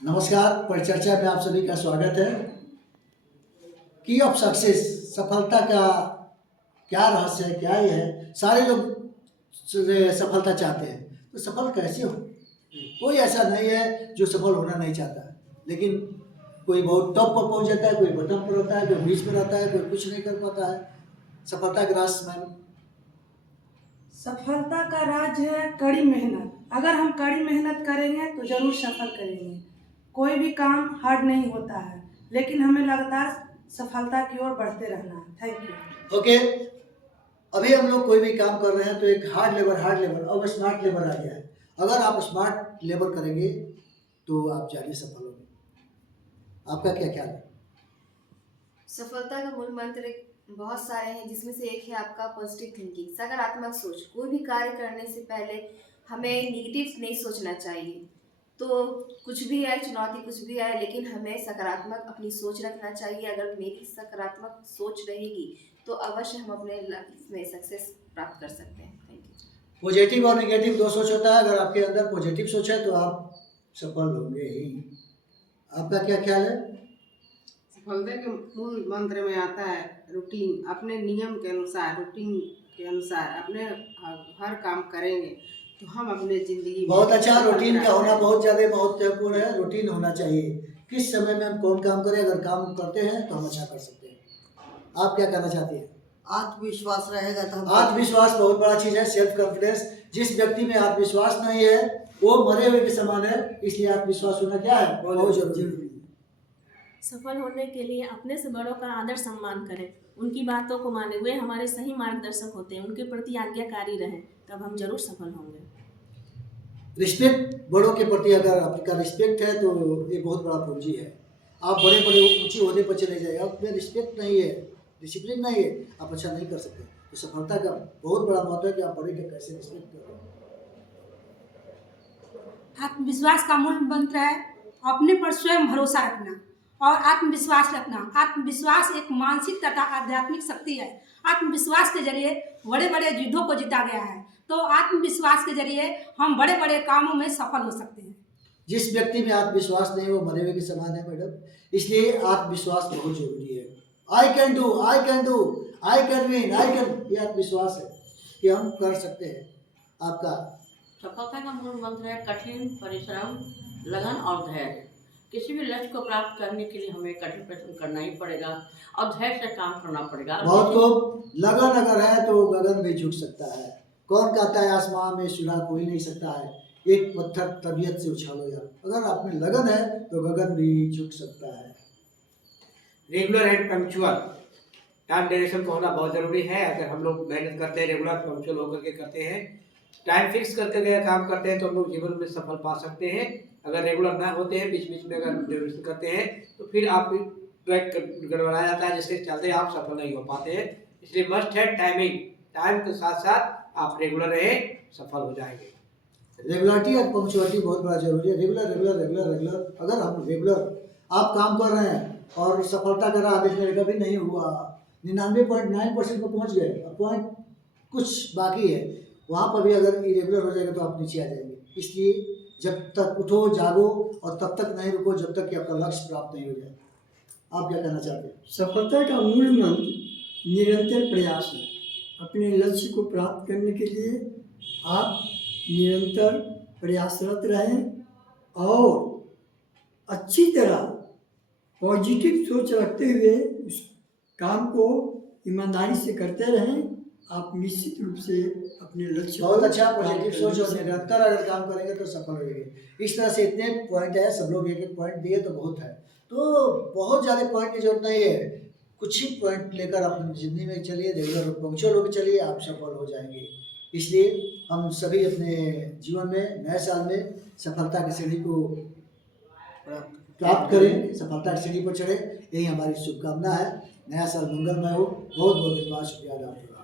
नमस्कार। परिचर्चा में आप सभी का स्वागत है। की ऑफ सक्सेस, सफलता का क्या रहस्य है, क्या ये है। सारे लोग सफलता चाहते हैं, तो सफल कैसे हो? कोई ऐसा नहीं है जो सफल होना नहीं चाहता, लेकिन कोई बहुत टॉप पर पहुंच जाता है, कोई बटन पर रहता है, कोई बीच में रहता है, कोई कुछ नहीं कर पाता है। सफलता का राज मैम? सफलता का राज है कड़ी मेहनत। अगर हम कड़ी मेहनत करेंगे तो जरूर सफल करेंगे। कोई भी काम हार्ड नहीं होता है, लेकिन हमें लगातार सफलता की ओर बढ़ते रहना है। Thank you. ओके, अभी हम लोग कोई भी काम कर रहे हैं तो एक हार्ड लेबर और स्मार्ट लेबर आ गया है। अगर आप स्मार्ट लेबर करेंगे तो आप जानिए सफल होंगे। आपका क्या ख्याल है? सफलता का मूल मंत्र बहुत सारे हैं, जिसमें से एक है आपका पॉजिटिव थिंकिंग, सकारात्मक सोच। कोई भी कार्य करने से पहले हमें निगेटिव नहीं सोचना चाहिए। तो कुछ भी आए, चुनौती कुछ भी आए, लेकिन हमें सकारात्मक अपनी सोच रखना चाहिए। अगर मेरी सकारात्मक सोच रहेगी तो अवश्य हम अपने लाइफ में सक्सेस प्राप्त कर सकते हैं। Thank you. पॉजिटिव और नेगेटिव दो सोच होता है। अगर आपके अंदर पॉजिटिव सोच है तो आप सफल होंगे ही। आपका क्या ख्याल है? सफलता के मूल मंत्र में आता है रूटीन। अपने नियम के अनुसार, रूटीन के अनुसार अपने हर काम करेंगे तो हम अपने जिंदगी में बहुत अच्छा। सफल रूटीन का प्राप्त होना करेंगे। बहुत ज़्यादा महत्वपूर्ण है। रूटीन होना चाहिए, किस समय में हम कौन काम करें। अगर काम करते हैं तो हम अच्छा कर सकते हैं। आप क्या कहना चाहते हैं? आत्मविश्वास रहेगा तो हम आत्मविश्वास बहुत बड़ा चीज़ है। Self confidence. जिस व्यक्ति में आत्मविश्वास नहीं है वो मरे हुए के समान है। इसलिए आत्मविश्वास होना क्या है, बहुत जरूरी है। सफल होने के लिए अपने से बड़ों का आदर सम्मान करें, उनकी बातों को माने। वे हमारे सही मार्गदर्शक होते हैं, उनके प्रति आज्ञाकारी रहें, तब हम जरूर सफल होंगे। रिस्पेक्ट, बड़ों के प्रति अगर आपका रिस्पेक्ट है तो ये बहुत बड़ा पूंजी है। आप बड़े बड़े ऊंची ओहदे पर चले जाए, आप में रिस्पेक्ट नहीं है, डिसिप्लिन नहीं है, आप अच्छा नहीं कर सकते। तो सफलता का बहुत बड़ा महत्व है कि आप बड़े के कैसे रिस्पेक्ट करें। आत्मविश्वास का मूल मंत्र है अपने पर स्वयं भरोसा रखना और आत्मविश्वास रखना। आत्मविश्वास एक मानसिक तथा आध्यात्मिक शक्ति है। आत्मविश्वास के जरिए बड़े बड़े युद्धों को जीता गया है, तो आत्मविश्वास के जरिए हम बड़े बड़े कामों में सफल हो सकते हैं। जिस व्यक्ति में आत्मविश्वास नहीं वो मरे हुए के समान है मैडम। इसलिए आत्मविश्वास बहुत जरूरी है। I can do, I can do, I can win, I can, ये आत्मविश्वास है कि हम कर सकते हैं। आपका? सफलता का मूल मंत्र है कठिन परिश्रम, लगन और धैर्य। किसी भी लक्ष्य को प्राप्त करने के लिए हमें कठिन परिश्रम करना ही पड़ेगा और धैर्य से काम करना पड़ेगा। बहुत खूब। लगन अगर है तो गगन भी झुक सकता है। कौन कहता है आसमान में सुराग कोई नहीं सकता है। एक पत्थर तबीयत से उछालो यार। अगर आप में लगन है तो गगन भी झुक सकता है। रेगुलर एंड पंक्चुअल, टाइम डेरेशन का होना बहुत ज़रूरी है। अगर हम लोग मेहनत करते हैं, रेगुलर पंक्चुअल होकर के करते हैं, टाइम फिक्स करके गए काम करते हैं, तो हम लोग जीवन में सफल पा सकते हैं। अगर रेगुलर ना होते हैं, बीच बीच में अगर डेविएशन करते हैं तो फिर आप ट्रैक गड़बड़ा जाता है, जिसके चलते आप सफल नहीं हो पाते हैं। इसलिए मस्ट है टाइमिंग। टाइम के साथ साथ आप रेगुलर रहें, सफल हो जाएंगे। रेगुलरिटी और पंक्चुअलिटी बहुत बड़ा जरूरी है। Regular regular regular regular. अगर हम रेगुलर आप काम कर रहे हैं और सफलता का राह देखने का भी नहीं हुआ, 99.9% पर पहुंच गए, अब पॉइंट कुछ बाकी है, वहाँ पर भी अगर इरेगुलर हो जाएगा तो आप नीचे आ जाएंगे। इसलिए जब तक उठो जागो और तब तक नहीं रुको जब तक कि आपका लक्ष्य प्राप्त नहीं हो जाए। आप क्या कहना चाहते हैं? सफलता का मूल मंत्र निरंतर प्रयास है। अपने लक्ष्य को प्राप्त करने के लिए आप निरंतर प्रयासरत रहें और अच्छी तरह पॉजिटिव सोच रखते हुए उस काम को ईमानदारी से करते रहें। आप निश्चित रूप से अपने लक्ष्य बहुत को अच्छा। प्राप्त पॉजिटिव करने सोच और में निरंतर अगर काम करेंगे तो सफल होंगे। इस तरह से इतने पॉइंट है, सब लोग एक एक पॉइंट दिए तो बहुत है, तो बहुत ज़्यादा पॉइंट की जरूरत नहीं है। कुछ ही पॉइंट लेकर अपनी जिंदगी में चलिए, रेगुलर पंक्चुअल होकर चलिए, आप सफल हो जाएंगे। इसलिए हम सभी अपने जीवन में नए साल में सफलता की सीढ़ी को प्राप्त करें, सफलता की सीढ़ी पर चढ़े, यही हमारी शुभकामना है। नया साल मंगलमय हो। बहुत बहुत धन्यवाद, शुक्रिया आपका।